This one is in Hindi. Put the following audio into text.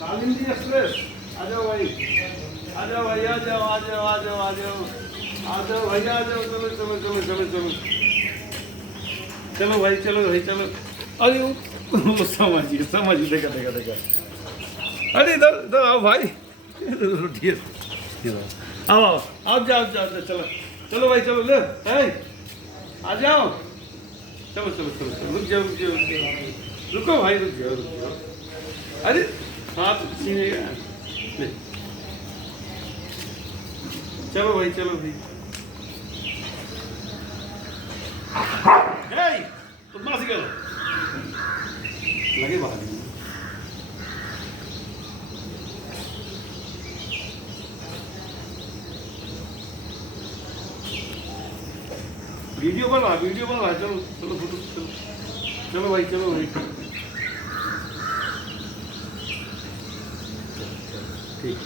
कालिंदी एक्सप्रेस आ जाओ भाई, आ जाओ भाई, आ जाओ आ जाओ आ जाओ आ जाओ आ जाओ भैया, आ जाओ, चलो चलो चलो चलो चलो चलो भाई, चलो भाई चलो। अरे वो समझिए समझिए, देखा देखा देखा। अरे इधर इधर आओ भाई, आओ आओ आओ, जाओ जाओ जाओ, चलो चलो भाई चलो, ले आ जाओ, चलो चलो चलो चलो, रुक जाओ रुक जाओ रुक जाओ, रुको भाई रुक जाओ रुक जाओ। अरे हाथ छीनेगा, ले चलो भाई चलो भाई। तो बस गए लगे बाहर। वीडियो बना चलो चलो फोटो चलो, चलो भाई चलो भाई, ठीक।